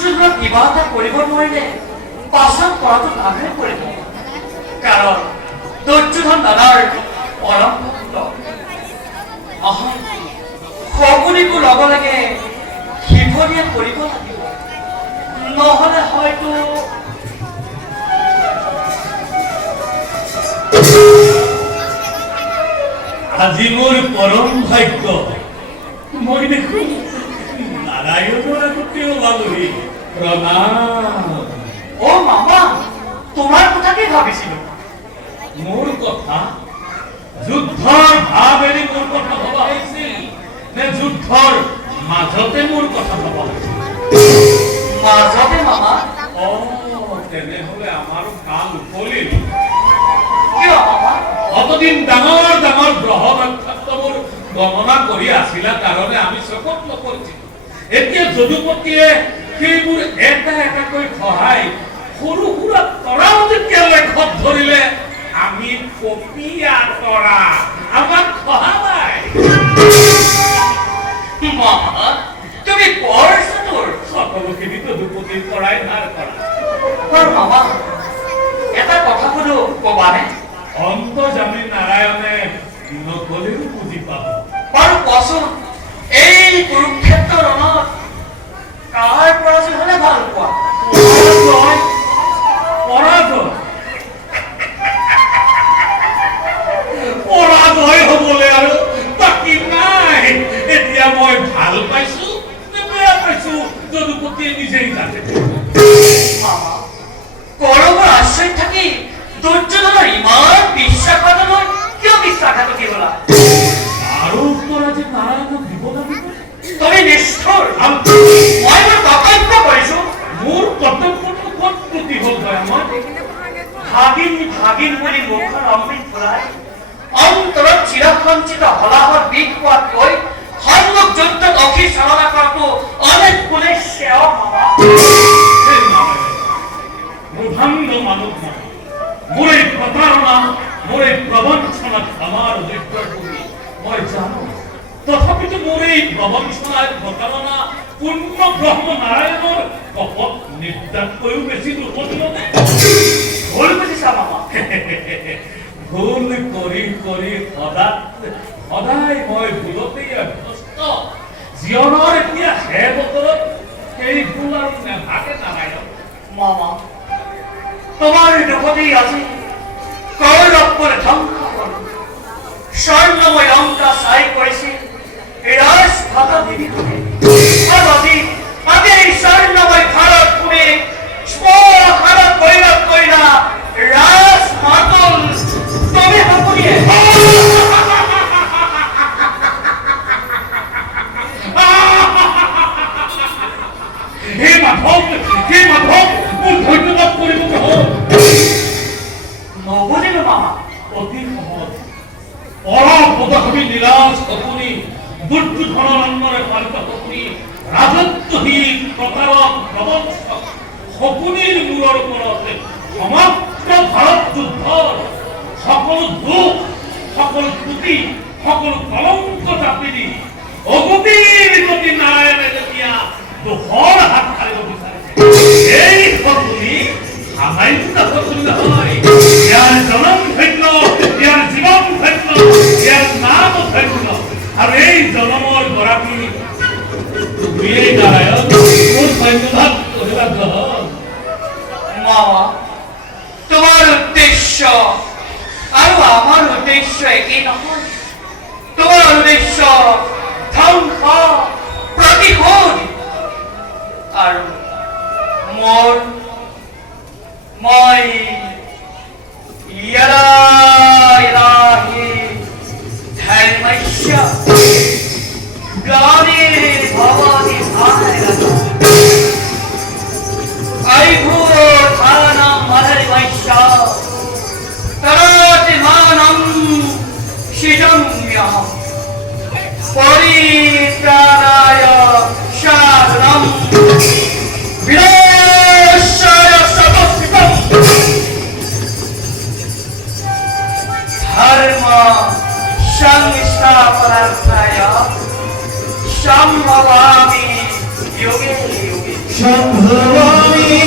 দুৰ্যোধনক কিবা এটা কৰিব নোৱাৰিলে পাছত কৰাটো নাহে কৰিব কাৰণ দুৰ্যোধন দাদাৰ পৰম ভক্ত শকুনিকো লগ লাগে শিৱনীয়ে কৰিব লাগিব নহ'লে হয়তো আজি মোৰ পৰম ভাগ্য মই দেখোন নাৰায়ণৰ আগতেও পালোহি প্ৰণাম অ মামা তোমাৰ কথা কি ভাবিছিলো মোৰ কথা যুদ্ধৰ ভাৱ এৰি মোৰ কথা ভবা হৈছিল নে যুদ্ধৰ মাজতে মোৰ কথা ভবা হৈছিল মাজতে মামা তেনেহলে আমাৰো কাল উকলিল কিয় মামা অতদিন ডাঙৰ ডাঙৰ গ্ৰহ নক্ষত্ৰবোৰ গণনা কৰি আছিলা কাৰণে আমি চকত নকৰিছিলো এতিয়া যদুপতিয়ে সেইবোৰ এটা এটাকৈ সহায় সৰু সুৰা তৰাও যেতিয়া লেখত ধৰিলে আমি কপিয়া তৰা আমাক সহায় মামা তুমি বৰ চতুৰ সকলোখিনি যদুপতিৰ পৰাই ধাৰ কৰা আৰু মামা এটা কথা সুধো কবানে অন্তৰ্যামী নাৰায়ণে নকলেও বুজি পাব বাৰু কোৱাচোন এই কুৰুক্ষেত্ৰ ৰণত কাৰ পৰাজয় হলে ভাল পোৱা পৰাজয় হবলৈ আৰু বাকী নাই এতিয়া মই ভাল পাইছো নে বেয়া পাইছো যদুপতিয়ে নিজেই জানে মামা কৌৰৱৰ আশ্ৰয়ত থাকি দুৰ্যোধনৰ ইমান বিশ্বাসঘাতলৈ কিয় বিশ্বাসঘাতকী হলা আৰু উত্তৰ আজি নাৰায়ণক দিব লাগিব তুমি নিষ্ঠুৰ মই মোৰ কৰ্তব্য কৰিছো মোৰ কৰ্তব্যটো ক'ত ত্ৰুটি হ'ল দয়াময় ভাগিন ভাগিন বুলি মুখৰ অমৃত ফুৰাই অন্তৰত চিৰসঞ্চিত হলাহৰ বিষ পোৱাতকৈ সন্মুখ যুদ্ধত অখি চালনা কৰাটো অনেক গুণে সেৱা মামা মূৰ্ধাঙ্গ মানুহ মোৰ এই প্ৰতাৰণা মোৰ এই প্ৰবঞ্চনাত আমাৰ অযোগ্য বুলি মই জানো তথাপিতো মোৰ এই প্ৰবঞ্চনা প্ৰতাৰণা পূৰ্ণ ব্ৰহ্ম নাৰায়ণৰ কপট নিৰ্দাতকৈও বেছি দুৰ্বলীয়নে ভুল বুজিছা মামা ভুল কৰি কৰি সদায় মই ভুলতেই অভ্যস্ত জীৱনৰ এতিয়া হে বতৰত সেই ভুল আৰু নেভাগে নাৰায়ণ মামা তোমার দুঃখতেই আছে কৌরবপুর ধ্বংস করল স্বর্ণময় লঙ্কা সাই করেছে রাজভাতা দেবী করে আজ এই স্বর্ণময় ভারত পুরে ভারত কৈরব কইরা রাজ মাতল তুমি হাপুড়িয়ে হে মাধব মোৰ ধন্যবাদ কৰিব নবুঝিলো মামা অতি সহজ পৰাপদী নিৰাজ শকুনি দুৰ্যোধনৰ অন্নৰে পালিত শকুনি ৰাজত্বহীন প্ৰতাৰক প্ৰবঞ্চক শকুনিৰ মূৰৰ ওপৰত সমগ্ৰ ভাৰত যুদ্ধৰ সকলো দুখ সকলো ত্ৰুটি সকলো কলংক চাপি দি অগতিৰ গতি নাৰায়ণে যেতিয়া দুখৰ হাত সাৰিব বিচাৰিছে এই শকুনি সামান্য শকুনি নহয় ইয়াৰ জনম ধন্য ইয়াৰ জীৱন ধন্য ইয়াৰ নাম ধন্য আৰু এই জনমৰ গৰাকী তুমিয়েই নাৰায়ণ মোৰ ধন্যবাদ কৰিবা গ্ৰহণ মামা তোমাৰ উদ্দেশ্য আৰ আমাৰ উদ্দেশ্য একই নহয় তোমাৰ উদ্দেশ্য ধ্বংস প্ৰতিশোধ আৰ মই সম্ভবামী